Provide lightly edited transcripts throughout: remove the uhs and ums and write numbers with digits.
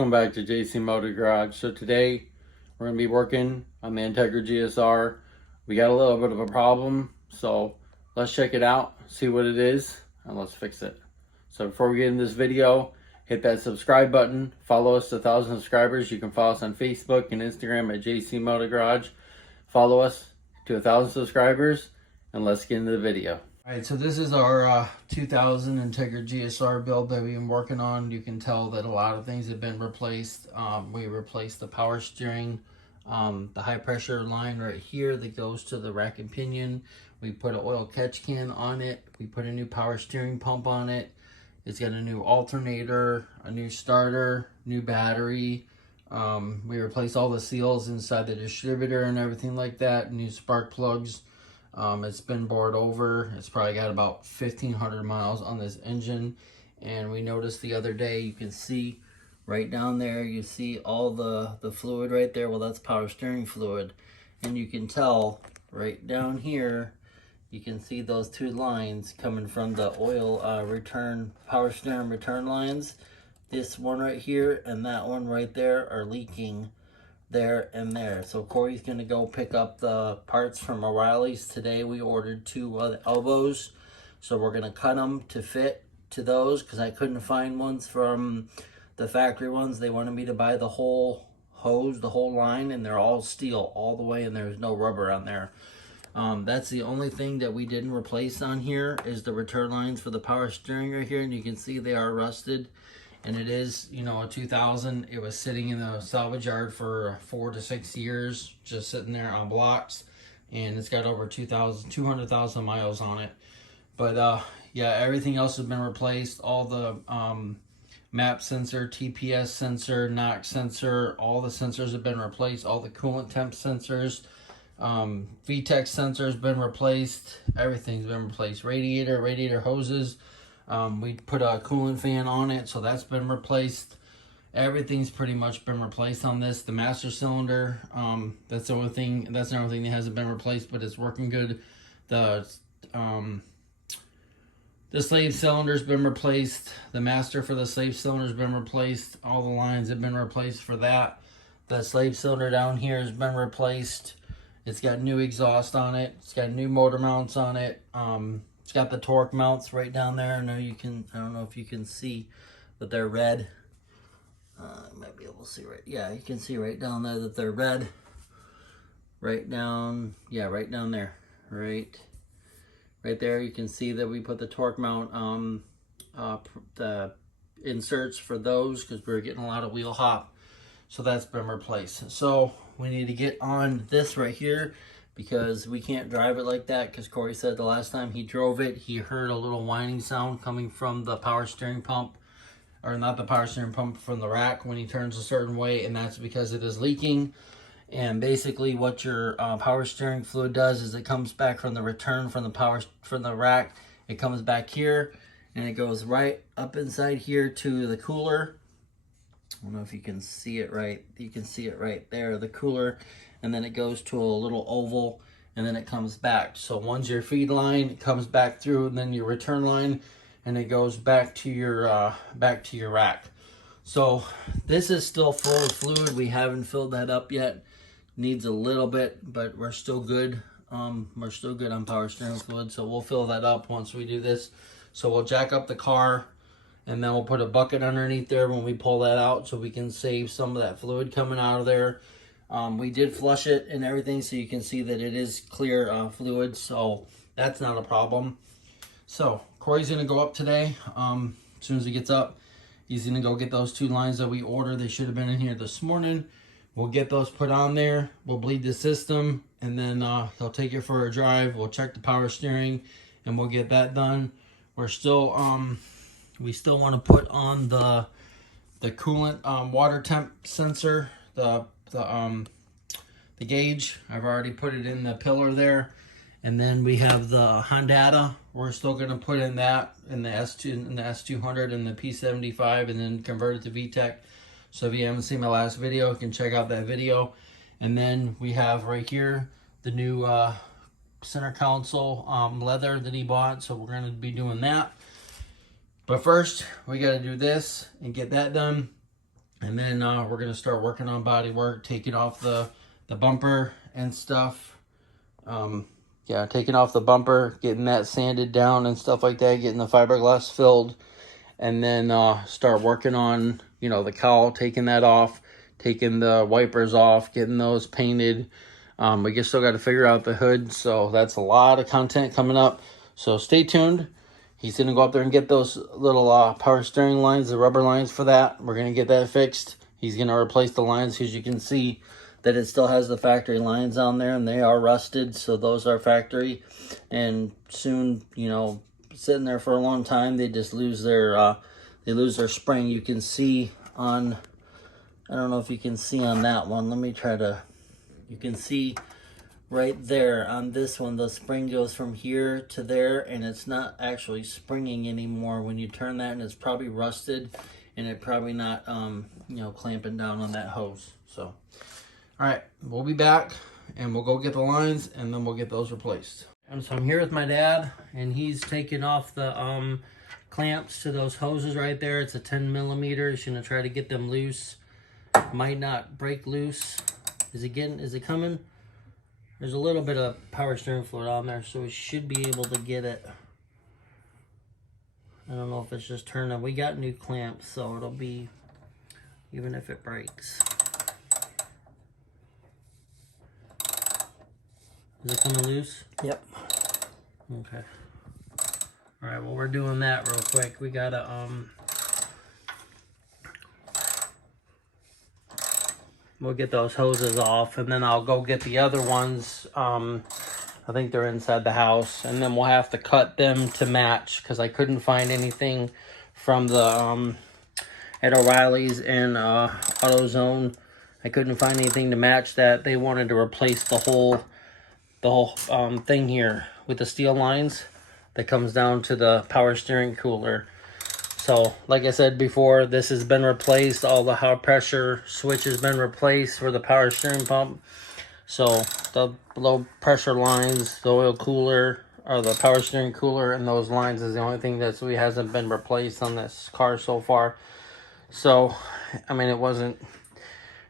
Welcome back to JC Motor Garage. So today we're going to be working on the Integra GSR. We got a little bit of a problem, so let's check it out, see what it is, and let's fix it. So before we get in this video, hit that subscribe button, follow us to 1,000 subscribers. You can follow us on Facebook and Instagram at JC Motor Garage. Follow us to 1,000 subscribers, and let's get into the video. Alright, so this is our 2000 Integra GSR build that we've been working on. You can tell that a lot of things have been replaced. We replaced the power steering, the high pressure line right here that goes to the rack and pinion. We put an oil catch can on it. We put a new power steering pump on it. It's got a new alternator, a new starter, new battery. We replaced all the seals inside the distributor and everything like that, new spark plugs. It's been bored over. It's probably got about 1,500 miles on this engine. And we noticed the other day, you can see right down there, you see all the fluid right there. Well, that's power steering fluid. And you can tell right down here, you can see those two lines coming from the oil return, power steering return lines. This one right here and that one right there are leaking there and there. So Corey's gonna go pick up the parts from O'Reilly's today. We ordered two elbows, so we're gonna cut them to fit to those because I couldn't find ones from the factory ones. They wanted me to buy the whole hose, the whole line, and they're all steel all the way, and there's no rubber on there. That's the only thing that we didn't replace on here is the return lines for the power steering right here, and you can see they are rusted. And it is, you know, a 2000. It was sitting in the salvage yard for 4 to 6 years, just sitting there on blocks. And it's got over 200,000 miles on it. But yeah, everything else has been replaced. All the map sensor, TPS sensor, knock sensor, all the sensors have been replaced. All the coolant temp sensors, VTEC sensor has been replaced. Everything's been replaced. Radiator hoses. We put a coolant fan on it, so that's been replaced. Everything's pretty much been replaced on this. The master cylinder, that's the only thing that hasn't been replaced, but it's working good. The slave cylinder's been replaced. The master for the slave cylinder's been replaced. All the lines have been replaced for that. The slave cylinder down here has been replaced. It's got new exhaust on it. It's got new motor mounts on it. It's got the torque mounts right down there. I don't know if you can see, but they're red. You might be able to see right. Yeah, you can see right down there that they're red. Right down, yeah, right down there. Right there, you can see that we put the torque mount, the inserts for those because we were getting a lot of wheel hop. So that's been replaced. So we need to get on this right here, because we can't drive it like that, because Corey said the last time he drove it, he heard a little whining sound coming from the power steering pump, or not the power steering pump, from the rack when he turns a certain way, and that's because it is leaking. And basically what your power steering fluid does is it comes back from the return from the rack. It comes back here, and it goes right up inside here to the cooler. I don't know if you can see it right. You can see it right there, the cooler. And then it goes to a little oval, and then it comes back. So one's your feed line, it comes back through, and then your return line, and it goes back to your rack. So this is still full of fluid. We haven't filled that up yet. Needs a little bit, but we're still good. We're still good on power steering fluid, so we'll fill that up once we do this. So we'll jack up the car, and then we'll put a bucket underneath there when we pull that out, so we can save some of that fluid coming out of there. We did flush it and everything, so you can see that it is clear fluid, so that's not a problem. So Corey's gonna go up today. As soon as he gets up, he's gonna go get those two lines that we ordered. They should have been in here this morning. We'll get those put on there. We'll bleed the system, and then he'll take it for a drive. We'll check the power steering, and we'll get that done. We're still we still want to put on the coolant water temp sensor, the gauge. I've already put it in the pillar there. And then we have the Honda. We're still going to put in that in the S200 and the P75, and then convert it to VTEC. So if you haven't seen my last video, you can check out that video. And then we have right here the new center console leather that he bought. So we're going to be doing that. But first, we got to do this and get that done. And then we're gonna start working on body work, taking off the bumper and stuff. Yeah, taking off the bumper, getting that sanded down and stuff like that, getting the fiberglass filled, and then start working on, you know, the cowl, taking that off, taking the wipers off, getting those painted. We still got to figure out the hood, so that's a lot of content coming up. So stay tuned. He's gonna go up there and get those little power steering lines, the rubber lines for that. We're gonna get that fixed. He's gonna replace the lines because you can see that it still has the factory lines on there, and they are rusted, so those are factory. And soon, you know, sitting there for a long time, they just lose their spring. You can see on, I don't know if you can see on that one. Let me try to, you can see right there on this one, the spring goes from here to there, and it's not actually springing anymore when you turn that, and it's probably rusted, and it probably not, you know, clamping down on that hose. So, all right, we'll be back, and we'll go get the lines, and then we'll get those replaced. And so I'm here with my dad, and he's taking off the clamps to those hoses right there. It's a 10mm. He's gonna try to get them loose. Might not break loose. Is it coming? There's a little bit of power steering fluid on there, so we should be able to get it. I don't know if it's just turning. We got new clamps, so it'll be, even if it breaks. Is it coming loose? Yep. Okay. All right, well, we're doing that real quick. We gotta, we'll get those hoses off, and then I'll go get the other ones. I think they're inside the house, and then we'll have to cut them to match, because I couldn't find anything from the, at O'Reilly's and AutoZone. I couldn't find anything to match that. They wanted to replace the whole thing here with the steel lines that comes down to the power steering cooler. So like I said before, this has been replaced. All the high pressure switch has been replaced for the power steering pump. So the low pressure lines, the oil cooler, or the power steering cooler, and those lines is the only thing that hasn't been replaced on this car so far. So, I mean, it wasn't.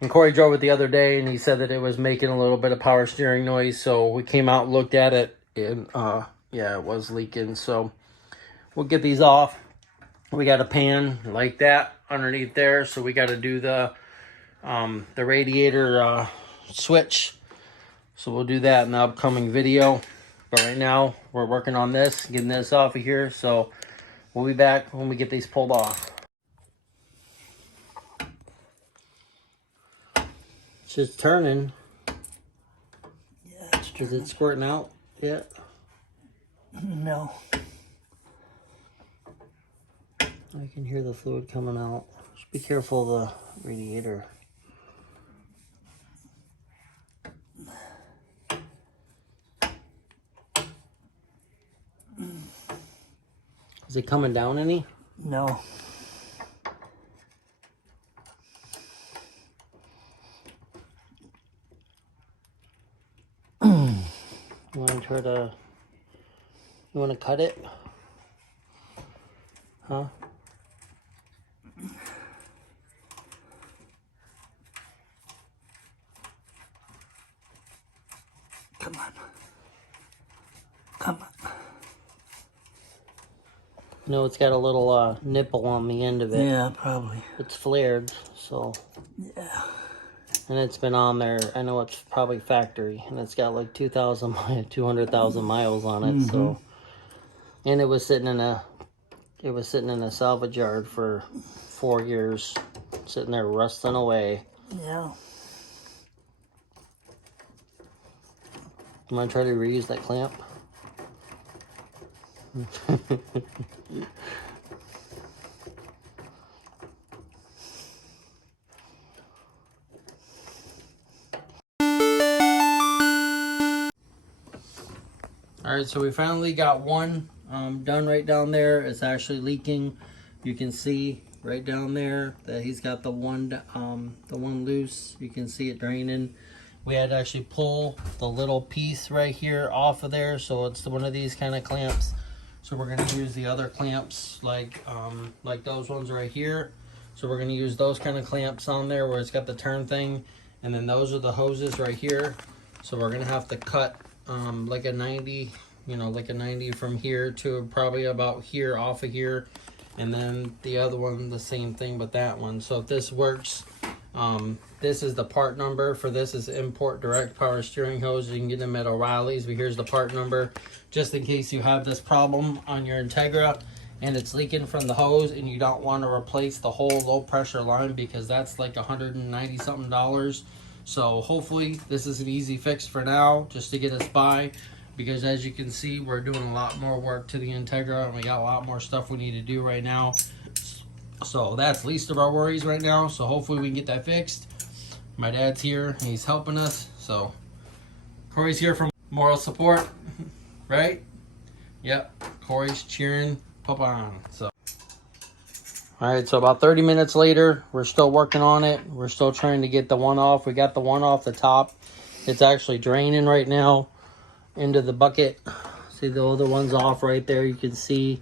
And Corey drove it the other day, and he said that it was making a little bit of power steering noise. So we came out and looked at it, and yeah, it was leaking. So we'll get these off. We got a pan like that underneath there, so we got to do the radiator switch. So we'll do that in the upcoming video. But right now, we're working on this, getting this off of here. So we'll be back when we get these pulled off. It's just turning. Yeah, it's turning. Is it squirting out yet? No. I can hear the fluid coming out. Just be careful of the radiator. Is it coming down any? No. You want to cut it? Huh? Come on. Come on. No, it's got a little nipple on the end of it. Yeah, probably. It's flared, so. Yeah. And it's been on there. I know it's probably factory, and it's got like 200,000 miles on it. So, and it was sitting in a salvage yard for 4 years, sitting there rusting away. Yeah. You want to try to reuse that clamp? Alright, so we finally got one done right down there. It's actually leaking. You can see right down there that he's got the one loose. You can see it draining. We had to actually pull the little piece right here off of there, so it's one of these kind of clamps. So we're gonna use the other clamps like those ones right here. So we're going to use those kind of clamps on there where it's got the turn thing. And then those are the hoses right here. So we're going to have to cut like a 90, you know, like a 90 from here to probably about here, off of here. And then the other one, the same thing with that one. So if this works, this is the part number for this is import direct power steering hose. You can get them at O'Reilly's, but here's the part number just in case you have this problem on your Integra and it's leaking from the hose and you don't want to replace the whole low pressure line because that's like $190 something. So hopefully this is an easy fix for now just to get us by, because as you can see we're doing a lot more work to the Integra and we got a lot more stuff we need to do right now. So that's least of our worries right now. So hopefully we can get that fixed. My dad's here, he's helping us. So Corey's here for moral support, right? Yep, Corey's cheering Papa on. So all right, so about 30 minutes later, we're still working on it. We're still trying to get the one off. We got the one off the top. It's actually draining right now into the bucket. See the other one's off right there. You can see.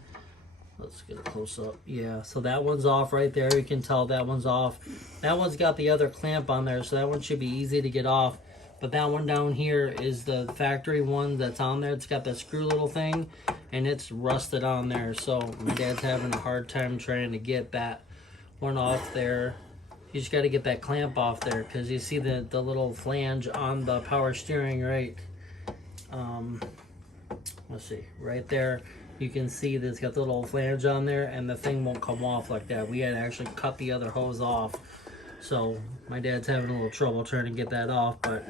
Let's get a close up. Yeah, so that one's off right there. You can tell that one's off. That one's got the other clamp on there, so that one should be easy to get off. But that one down here is the factory one that's on there. It's got that screw little thing, and it's rusted on there. So my dad's having a hard time trying to get that one off there. You just got to get that clamp off there, because you see the little flange on the power steering, right? Let's see, right there. You can see that it's got the little flange on there, and the thing won't come off like that. We had to actually cut the other hose off. So my dad's having a little trouble trying to get that off, but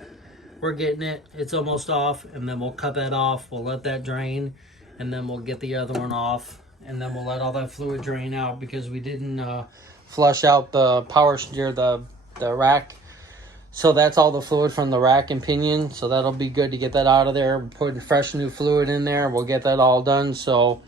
we're getting it. It's almost off, and then we'll cut that off. We'll let that drain, and then we'll get the other one off, and then we'll let all that fluid drain out because we didn't flush out the power steer, the rack. So that's all the fluid from the rack and pinion. So that'll be good to get that out of there. We're putting fresh new fluid in there. We'll get that all done. So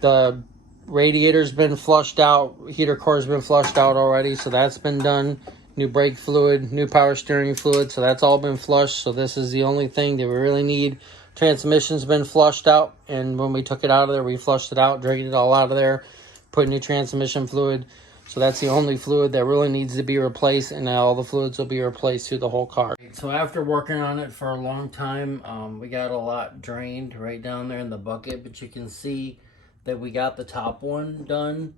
the radiator's been flushed out. Heater core's been flushed out already. So that's been done. New brake fluid, new power steering fluid. So that's all been flushed. So this is the only thing that we really need. Transmission's been flushed out. And when we took it out of there, we flushed it out, drained it all out of there, put new transmission fluid. So that's the only fluid that really needs to be replaced, and all the fluids will be replaced through the whole car. So after working on it for a long time, we got a lot drained right down there in the bucket, but you can see that we got the top one done,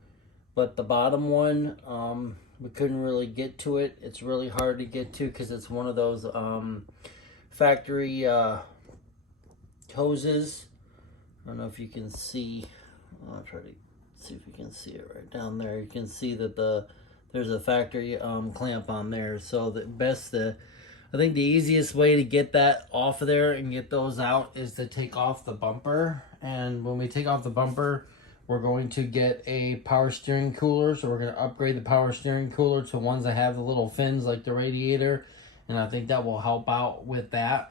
but the bottom one, we couldn't really get to it. It's really hard to get to because it's one of those factory hoses. I don't know if you can see. I'll try to see if you can see it right down there. You can see that there's a factory clamp on there. So I think the easiest way to get that off of there and get those out is to take off the bumper. And when we take off the bumper, we're going to get a power steering cooler. So we're going to upgrade the power steering cooler to ones that have the little fins like the radiator, and I think that will help out with that.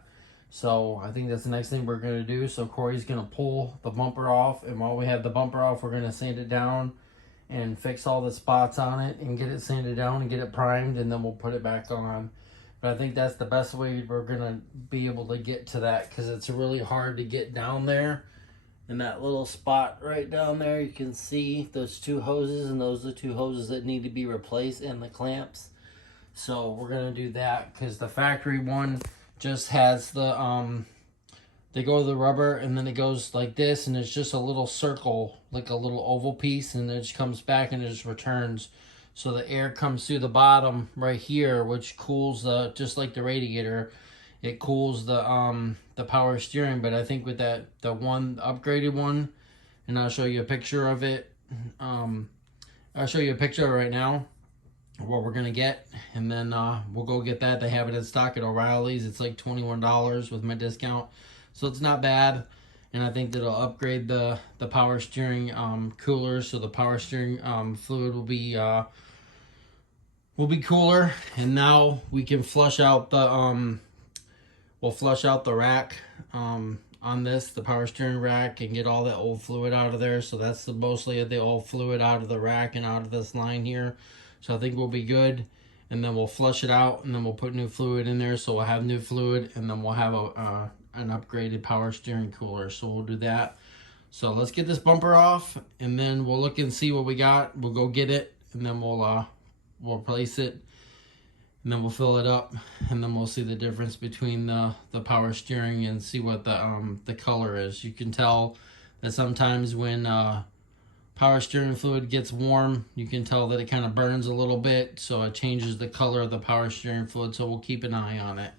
So I think that's the next thing we're going to do. So Corey's going to pull the bumper off, and while we have the bumper off, we're going to sand it down and fix all the spots on it and get it sanded down and get it primed, and then we'll put it back on. But I think that's the best way we're going to be able to get to that, because it's really hard to get down there. In that little spot right down there, you can see those two hoses, and those are the two hoses that need to be replaced, and the clamps. So we're going to do that, because the factory one just has the they go to the rubber, and then it goes like this, and it's just a little circle, like a little oval piece, and it just comes back and it just returns. So the air comes through the bottom right here, which cools just like the radiator, it cools the power steering. But I think with the one upgraded one, and I'll show you a picture of it. I'll show you a picture of it right now, what we're gonna get, and then we'll go get that. They have it in stock at O'Reilly's. It's like $21 with my discount, so it's not bad. And I think that'll upgrade the power steering cooler, so the power steering fluid will be cooler. And now we can flush out the we'll flush out the rack on this, the power steering rack, and get all that old fluid out of there. So that's mostly the old fluid out of the rack and out of this line here. So I think we'll be good, and then we'll flush it out, and then we'll put new fluid in there. So we'll have new fluid, and then we'll have an upgraded power steering cooler. So we'll do that. So let's get this bumper off, and then we'll look and see what we got. We'll go get it, and then we'll we'll replace it, and then we'll fill it up, and then we'll see the difference between the power steering and see what the color is. You can tell that sometimes when power steering fluid gets warm, you can tell that it kind of burns a little bit, so it changes the color of the power steering fluid, so we'll keep an eye on it.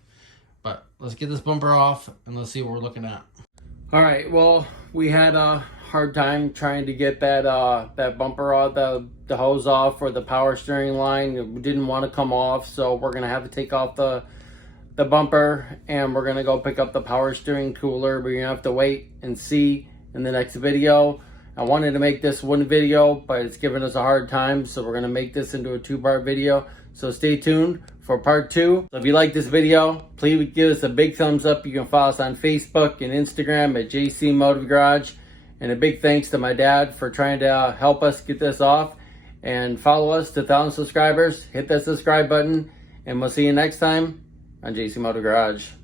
But let's get this bumper off and let's see what we're looking at. All right, well, we had a hard time trying to get that that bumper off, the hose off for the power steering line. It didn't want to come off, so we're gonna have to take off the bumper, and we're gonna go pick up the power steering cooler. We're gonna have to wait and see in the next video. I wanted to make this one video, but it's giving us a hard time, so we're gonna make this into a 2-part video. So stay tuned for part 2. So if you like this video, please give us a big thumbs up. You can follow us on Facebook and Instagram at JC Motive Garage. And a big thanks to my dad for trying to help us get this off. And follow us to 1,000 subscribers. Hit that subscribe button. And we'll see you next time on JC Motive Garage.